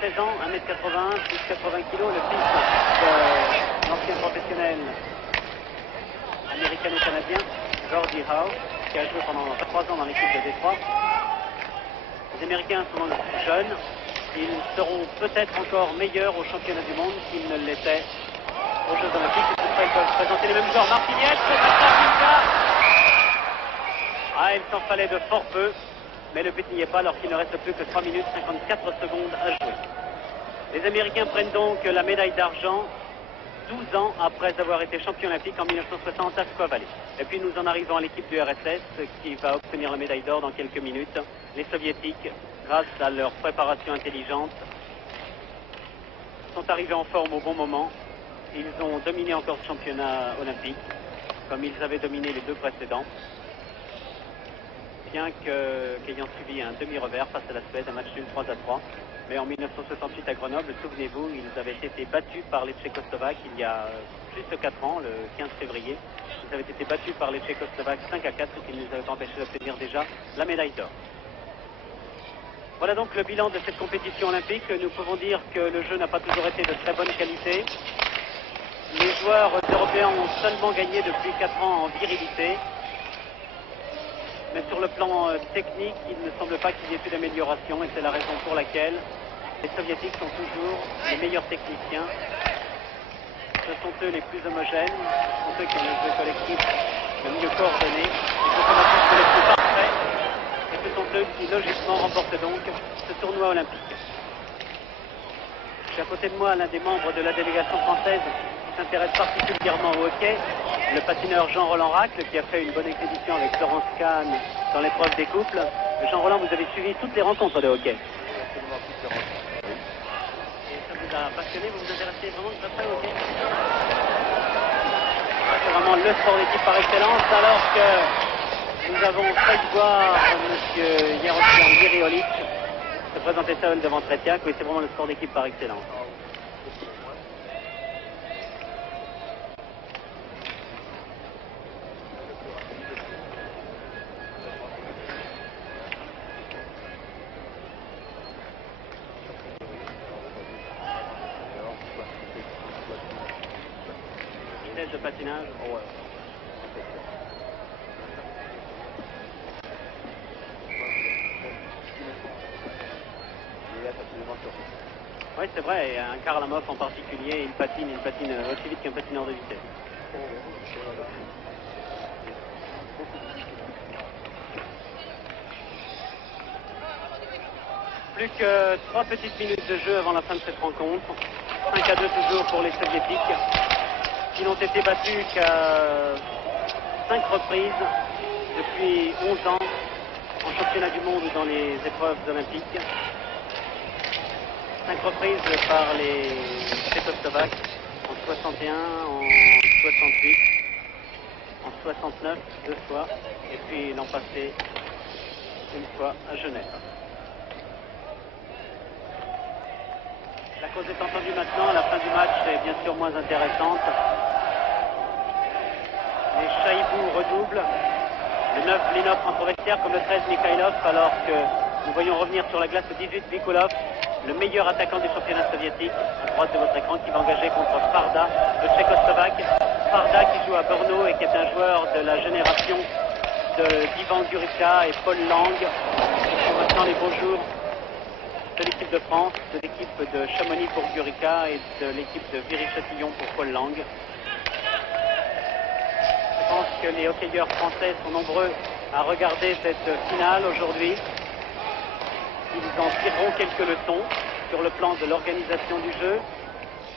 16 ans, 1m81, plus 80 kg, le fils de l'ancien professionnel américano-canadien, Gordie Howe, qui a joué pendant 3 ans dans l'équipe de Détroit. Les Américains sont jeunes, ils seront peut-être encore meilleurs au championnat du monde qu'ils ne l'étaient aux Jeux Olympiques. Et tout ça, ils peuvent présenter les mêmes joueurs. Martinez, il s'en fallait de fort peu, mais le but n'y est pas alors qu'il ne reste plus que 3 minutes 54 secondes à jouer. Les Américains prennent donc la médaille d'argent 12 ans après avoir été champion olympique en 1960 à Squaw Valley. Et puis nous en arrivons à l'équipe du RSS qui va obtenir la médaille d'or dans quelques minutes. Les Soviétiques, grâce à leur préparation intelligente, sont arrivés en forme au bon moment. Ils ont dominé encore ce championnat olympique, comme ils avaient dominé les 2 précédents. Bien qu'ayant subi un demi-revers face à la Suède, un match nul 3-3. Mais en 1968 à Grenoble, souvenez-vous, ils avaient été battus par les Tchécoslovaques il y a juste 4 ans, le 15 février. Ils avaient été battus par les Tchécoslovaques 5-4, ce qui ne nous avait pas empêché d'obtenir déjà la médaille d'or. Voilà donc le bilan de cette compétition olympique. Nous pouvons dire que le jeu n'a pas toujours été de très bonne qualité. Les joueurs européens ont seulement gagné depuis 4 ans en virilité. Mais sur le plan technique, il ne semble pas qu'il y ait eu d'amélioration et c'est la raison pour laquelle les Soviétiques sont toujours les meilleurs techniciens. Ce sont eux les plus homogènes, ce sont eux qui ont le jeu collectif le mieux coordonné, les automatismes les plus parfaits et ce sont eux qui logiquement remportent donc ce tournoi olympique. J'ai à côté de moi l'un des membres de la délégation française qui s'intéresse particulièrement au hockey, le patineur Jean-Roland Racle, qui a fait une bonne exhibition avec Florence Kahn dans l'épreuve des couples. Jean-Roland, vous avez suivi toutes les rencontres de hockey. Absolument toutes les rencontres. Et ça vous a passionné, vous vous intéressez vraiment de près au hockey? C'est vraiment le sport d'équipe par excellence, alors que nous avons fait voir M. Yaroslav Yeriolic se présenter seul devant Tretiak. Oui, c'est vraiment le sport d'équipe par excellence. De patinage. Oh ouais. Oui, c'est vrai, et un Kharlamov en particulier, il patine aussi vite qu'un patineur de vitesse. Plus que 3 petites minutes de jeu avant la fin de cette rencontre. 5-2 toujours pour les Soviétiques, qui n'ont été battus qu'à 5 reprises depuis 11 ans en championnat du monde ou dans les épreuves olympiques. 5 reprises par les Tchécoslovaques en 61, en 68, en 69, 2 fois, et puis l'an passé, une fois à Genève. La cause est entendue maintenant, la fin du match est bien sûr moins intéressante. Les Chaïbou redoublent. Le 9, Linov entre au vestiaire comme le 13, Mikhailov, alors que nous voyons revenir sur la glace le 18, Vikulov, le meilleur attaquant du championnat soviétique, à droite de votre écran, qui va engager contre Farda, le tchécoslovaque. Farda qui joue à Brno et qui est un joueur de la génération d'Ivan Gurika et Paul Lang, qui sont maintenant les beaux jours de l'équipe de France, de l'équipe de Chamonix pour Gurika et de l'équipe de Viry-Châtillon pour Paul Lang. Je pense que les hockeyeurs français sont nombreux à regarder cette finale aujourd'hui. Ils en tireront quelques leçons sur le plan de l'organisation du jeu,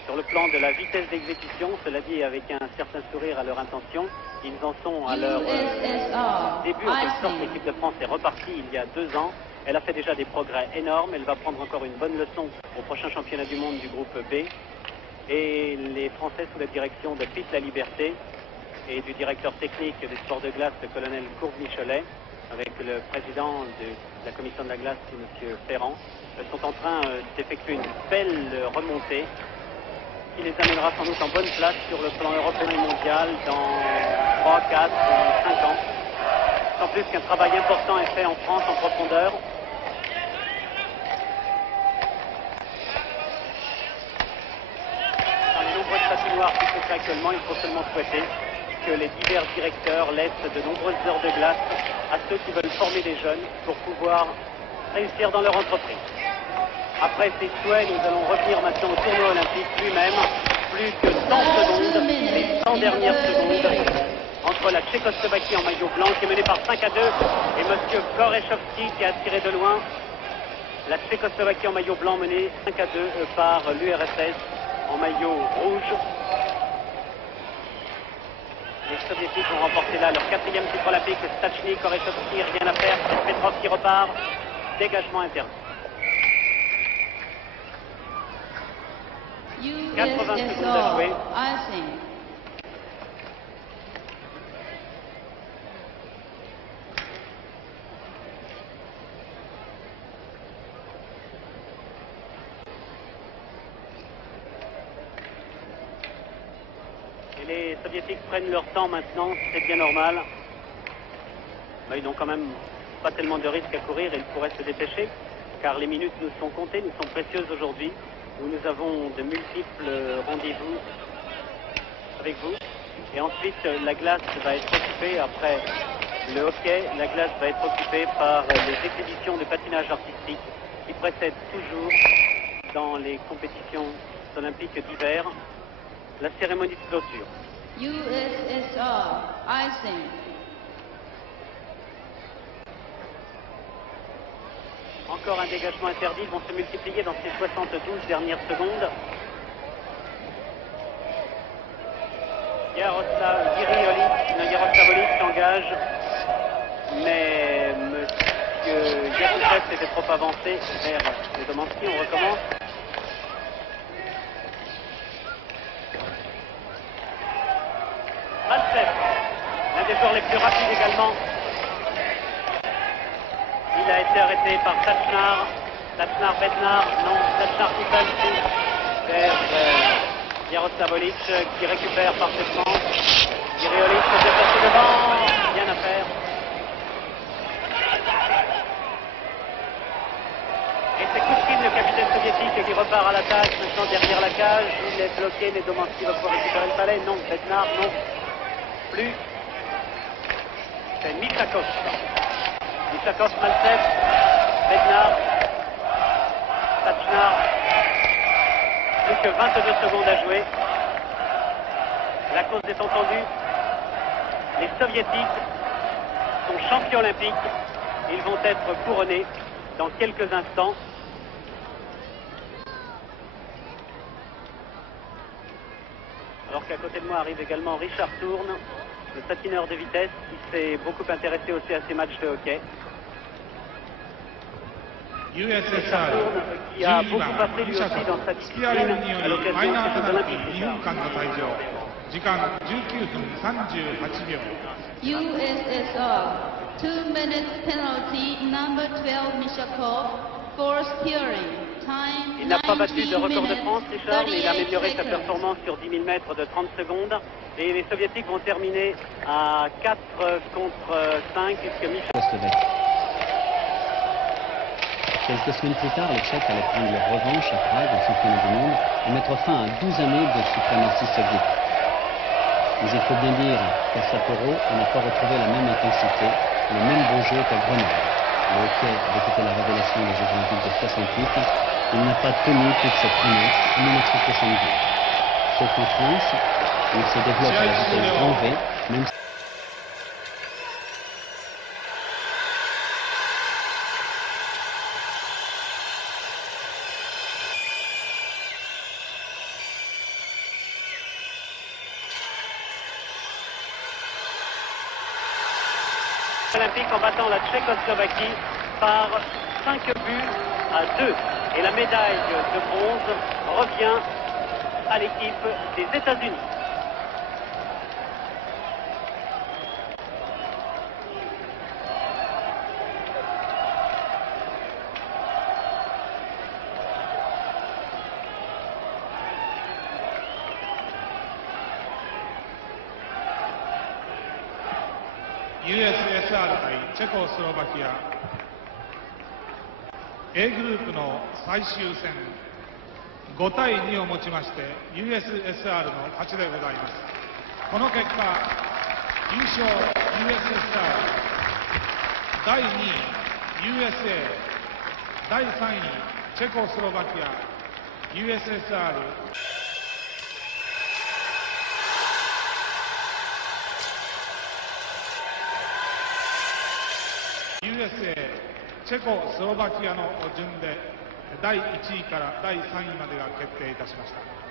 sur le plan de la vitesse d'exécution, cela dit avec un certain sourire à leur intention. Ils en sont à leur début. En quelque sorte, l'équipe de France est repartie il y a 2 ans. Elle a fait déjà des progrès énormes. Elle va prendre encore une bonne leçon au prochain championnat du monde du groupe B. Et les Français, sous la direction de Pete La Liberté et du directeur technique des sports de glace, le colonel Courbe-Michelet, avec le président de la commission de la glace, M. Ferrand, sont en train d'effectuer une belle remontée qui les amènera sans doute en bonne place sur le plan européen et mondial dans 3, 4, 5 ans. Sans plus qu'un travail important est fait en France en profondeur. Dans les nombreuses patinoires qui se créent actuellement, il faut seulement souhaiter que les divers directeurs laissent de nombreuses heures de glace à ceux qui veulent former des jeunes pour pouvoir réussir dans leur entreprise. Après ces souhaits, nous allons revenir maintenant au tournoi olympique lui-même. Plus que 100 secondes, les 100 dernières secondes, entre la Tchécoslovaquie en maillot blanc qui est menée par 5-2 et M. Gorechovski qui a tiré de loin. La Tchécoslovaquie en maillot blanc menée 5-2 par l'URSS en maillot rouge. Les Soviétiques ont remporté là leur 4e titre olympique. Stachny, Gorechovski, rien à faire. Petrov qui repart. Dégagement interdit. 80 secondes à jouer. Et les Soviétiques prennent leur temps maintenant, c'est bien normal. Mais ils n'ont quand même pas tellement de risques à courir et ils pourraient se dépêcher, car les minutes nous sont comptées, nous sont précieuses aujourd'hui, où nous avons de multiples rendez-vous avec vous. Et ensuite, la glace va être occupée, après le hockey, la glace va être occupée par les exhibitions de patinage artistique qui précèdent toujours, dans les compétitions olympiques d'hiver, la cérémonie de clôture. USSR, icing. Encore un dégagement interdit, ils vont se multiplier dans ces 72 dernières secondes. Yaroslavolic s'engage, mais M. Yakoutchev était trop avancé vers les Domanski. On recommence. Maltsev, l'un des joueurs les plus rapides également. Il a été arrêté par Tachnar, Bednar, non, Tachnar tout seul vers Yaroslavolic qui récupère parfaitement. Giriolic se déplace devant, rien à faire. Et c'est Kouchkin, le capitaine soviétique, qui repart à l'attaque, maintenant derrière la cage. Il est bloqué, les Domanski va pouvoir récupérer le palais. Non, Bednar, non. Plus. C'est Mitsakov. Mitsakov, Maltsev, Bednar, Tachnar. Plus que 22 secondes à jouer. La cause est entendue. Les Soviétiques sont champions olympiques. Ils vont être couronnés dans quelques instants. Alors qu'à côté de moi arrive également Richard Tourne, le patineur de vitesse qui s'est beaucoup intéressé aussi à ces matchs de hockey. USSR qui a 12 beaucoup 番 appris lui 2 車 aussi と dans sa 突き上げによ discipline à り l'occasion マイナー des ペ Jeux ナルテ Olympiques. ィ2分間の退場時間19分38秒 USSR, 2 minutes penalty, number 12 Mishakov, for steering. Time Il n'a pas battu de 19 record de minutes, France, Richard, mais il a 38 amélioré sa seconds. performance sur 10 000 mètres de 30 secondes. Et les Soviétiques vont terminer à 4 contre 5, puisque Michel... Slovaque. Quelques semaines plus tard, les Tchèques allaient prendre leur revanche à Prague, au championnat du monde, et mettre fin à 12 années de suprématie soviétique. Mais il faut bien dire qu'à Sapporo, on n'a pas retrouvé la même intensité, le même beau jeu qu'à Grenoble. Le hockey avait été la révélation des Jeux Olympiques de 68. Il n'a pas tenu toute cette promesse en 1972. Sauf en France, il se développe à la vitesse grand V, même si... Olympique en battant la Tchécoslovaquie par 5 buts à 2. Et la médaille de bronze revient à l'équipe des États-Unis. USSR 対チェコスロバキア A グループの最終戦5対2をもちまして USSR の勝ちでございます。この結果優勝 USSR 第2位 USA 第3位チェコスロバキア USSR USA チェコスロバキアの順で第1位から第3位までが決定いたしました。